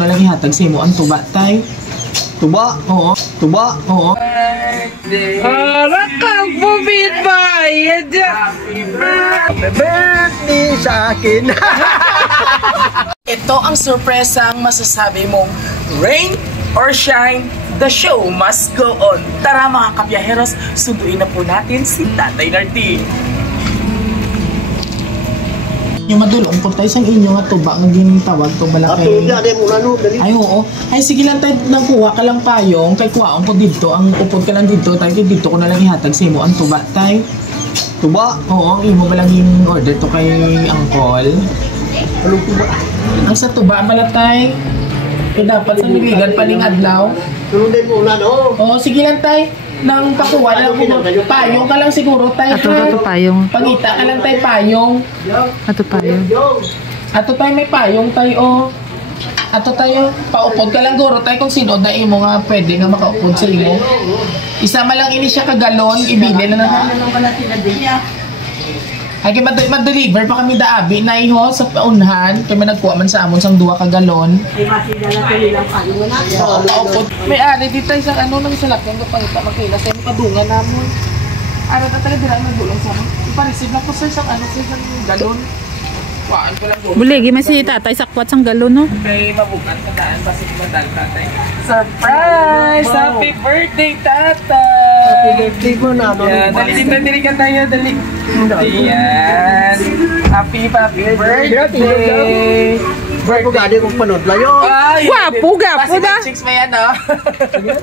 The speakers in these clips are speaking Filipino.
ko na lang ihatag sa imo ang tuba, tay. Tuba? Oo. Tuba? Oo. Rakang bumit ba? Happy birthday sa akin. Ito ang sorpresang masasabi mong rain or shine, the show must go on. Tara mga kabiyaheros, sunduin na po natin si Tatay Nardi. Yung madulong po tayo sa inyo nga tuba ang ginitawag to malaki. Ay oo. Ay sige lang tayo nang kuha ka lang payong kay kuhaon ko dito ang upod ka lang dito tayo dito ko na lang ihatag sa imo ang tuba tay. Tuba? Oo, ang imo ba lang yung order to kay Angkol? Anong tuba? Ang sa tuba malatay. Kaya dapat sa niligan paling adlaw. Sunodin mo na no. Oo, sige lang tay. Nang pakuha lang ko payong ka lang siguro tay. Ato payong. Pangita ka lang tay payong. Ato payong. Ato tay may payong tay o. Ato tayo paupod ka lang guro tay kung sino na imo nga pwede nga makaupod sa imo. Isama lang ini siya ka galon, ibili na ay kay mag-deliver pa kami daabi na iho sa paunhan kay may nagkuha man sa amon sang 2 ka galon. May ari dito isang ano nang salakyan ko pangita makila sa imo kadungan namon. Ano ta talaga dira magulong sa mo. Ipa-receive lang ko sa isang ano sa isang galon. Waan ko lang guro. Buligi man si tatay sakwat sang galon no. Kay mabukan ka daan basta madal tatay. Surprise! Happy birthday tatay! Happy birthday mo na. Dali ka tayo, dali. Ayan. Happy birthday! Birthday gadi kong panood layo. Gwapo da. Chicks ba yan, no?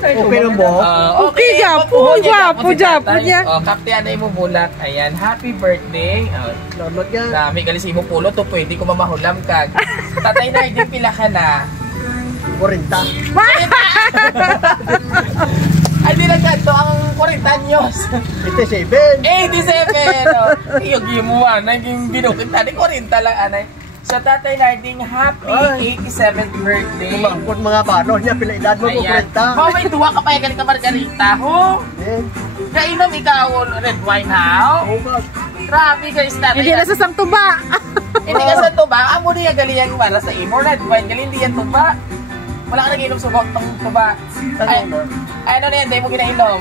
Okay lang mo? Okay, gwapo niya. Kapte, anay mo bulak. Ayan, happy birthday. Salamat yan. Dami galis mo pulo to, pwede ko mamahulam ka. Tatay na, hindi pila ka na. 40. Ay, di na ganito ang 40 anyos. 87. 87! Iyog mo naging binukit na. 40 lang, anay. Sa Tatay Narding, happy 87th birthday. Kumangkot mga banos niya, pila edad mo ko 40. Ho, may duwa ka pa yung galing ka margarita, ho? Kainom ikaw, red wine, ha? Grabe guys, tatay. Hindi na sa sang tuba. Hindi ka sa tuba. Amo niya galing para sa imo, red wine. Galing hindi yan tuba. Wala ka nag-inom sa botong tuba. Ay, ano na yan, dahil mo ginainom.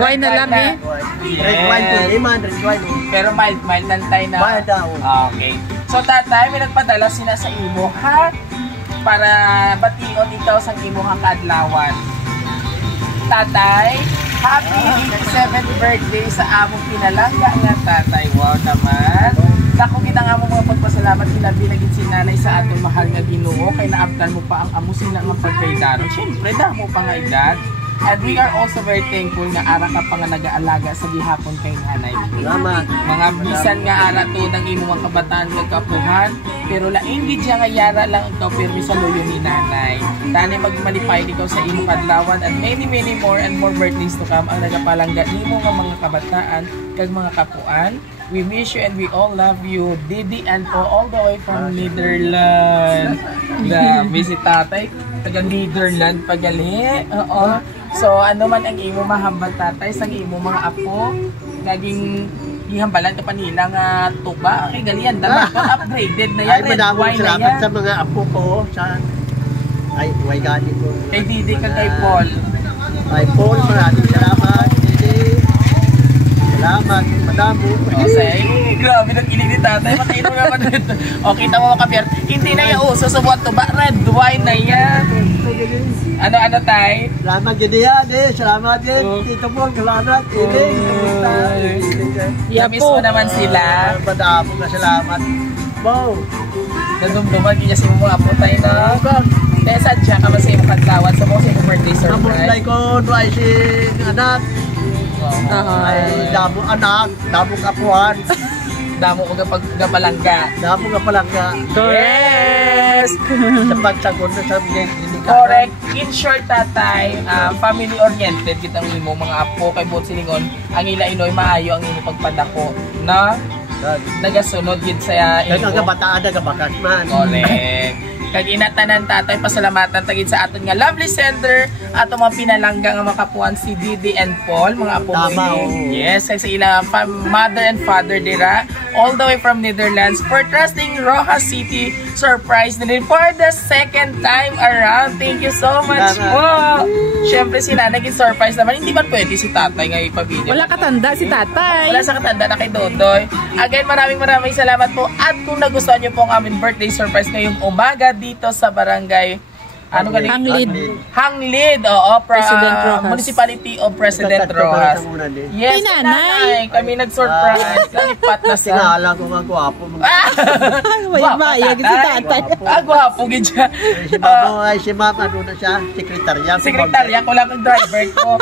Wine na lang eh. Red wine po, red wine. Pero mild tantay na. Mild daw. Okay. So tatay, may nagpadala sila sa imo, ha? Para bation ikaw sa imo ha kadlawan. Tatay, happy 87th birthday sa among pinalangga nga tatay. Wow naman. Dako kita nga mo mga pagpasalamat sinabi na gid si nanay sa atong mahal nga Ginoo kay naabtan mo pa ang amo sila nga pagkaydaron. Syempre damo pa nga edad. And we are also very thankful nga ara ka pa nga nag-aalaga sa gihapon kay nanay. Salamat. Mga bisan nga ara to ng imo mga kabataan nga kapuhan, pero laing gid siya nga yara lang ikaw pirmi sa loyo ni nanay. Tani magmalipay ikaw sa imo kadlawan and many more and more birthdays to come ang nagapalangga nimo nga mga kabataan kag mga kapuan. We wish you and we all love you, Didi and Po, all the way from Netherlands. Grabe si tatay, taga Netherlands pagali. Oo. So ano man ang imo mahambal tatay sa imo mga apo, naging gihambalan ka pa nila nga tuba kay galian dapat upgraded na yan. Ay madamong salamat sa mga apo ko sa way gani ko. Kay Didi ka kay Paul. Kay Paul, maraming salamat. Didi. Salamat, madamo. Okay. Grabe nang ilig ni tatay. Makainom naman dito. O, kita mo makapiyar. Hindi na yung uso sa buwan to ba? Red wine na yan. Ano tay? Salamat din yan eh. Salamat din. Tito po, salamat. Miss mo naman sila. Madamo na salamat. Wow. Nadumduman niya si mga apo tayo na. Kaya saan siya ka masaya mo kadlawan sa mga sa birthday surprise? Amulay ko, doon si anak. Ay, damo anak, damo kapuan. Damo ko kapalangga. Damo kapalangga. Yes! Dapat sagot na sa mga correct. In short, tatay, family-oriented kitang imo mga apo kay Bot Silingon. Ang ila inoy maayo ang imo pagpadako na nagasunod yun sa imo. Nagabataan, nagabakas man. Correct. Kag inatanan tatay, pasalamatan tagid sa aton nga lovely sender ato mga pinalangga nga makapuan si Didi and Paul, mga apo mo. Yes, sa ila mother and father dira. all the way from Netherlands for trusting Rojas City Surprise din for the second time around. Thank you so much po. Siyempre si nanay naging surprise naman. Hindi man pwede si tatay ngayon ipabili. Wala katanda si tatay. Wala sa katanda na kay Dodoy. Again, maraming salamat po. At kung nagustuhan nyo po ang aming birthday surprise ngayong umaga dito sa barangay Hanglid, oo, President Rojas. Municipality of President Rojas. Yes, Ay, nanay. Kami nag-surprise. Kalipat na sa... Sinala ko nga gwapo. May bayag si tatay. Gwapo, gidya. Si ma'am, ano na siya? Sekretarya. Sekretarya ko lang ang driver ko.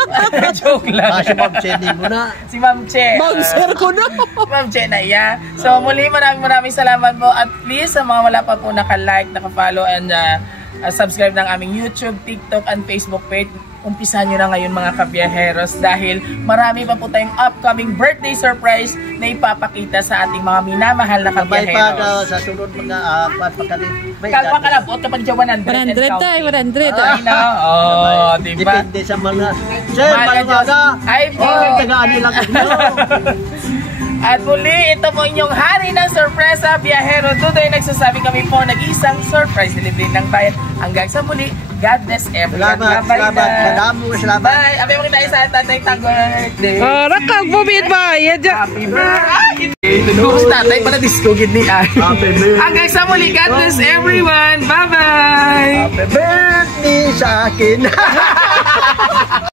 Joke lang. Si ma'am Che, di mo na. Si Ma'am Che. Bouncer ko na. Ma'am Che na iya. So muli maraming salamat po. At please sa mga wala pa po naka-like, naka-follow and subscribe ng aming YouTube, TikTok, and Facebook page. Umpisahan nyo na ngayon mga kabiyaheros dahil marami pa po tayong upcoming birthday surprise na ipapakita sa ating mga minamahal na kabiyaheros. Sa sunod mga pagkalit. Kalma ka lang po kapag dyan 100 100 tayo, 100. Ay na, oh, diba? Depende sa mga... Sir, mga ay po. Tagaan lang ako. At muli, ito po inyong hari ng sorpresa, Biyahero Today. Nagsasabi kami po nag-isang surprise delivery ng bayan. Hanggang sa muli, God bless everyone. Salamat. Bye! Abi mo kita isa at tatay tanggol ng birthday. Rakag bumit ba? Happy birthday! Kung tatay pala disco gid ni ay. Hanggang sa muli, God bless everyone. Bye-bye! Happy birthday sa akin.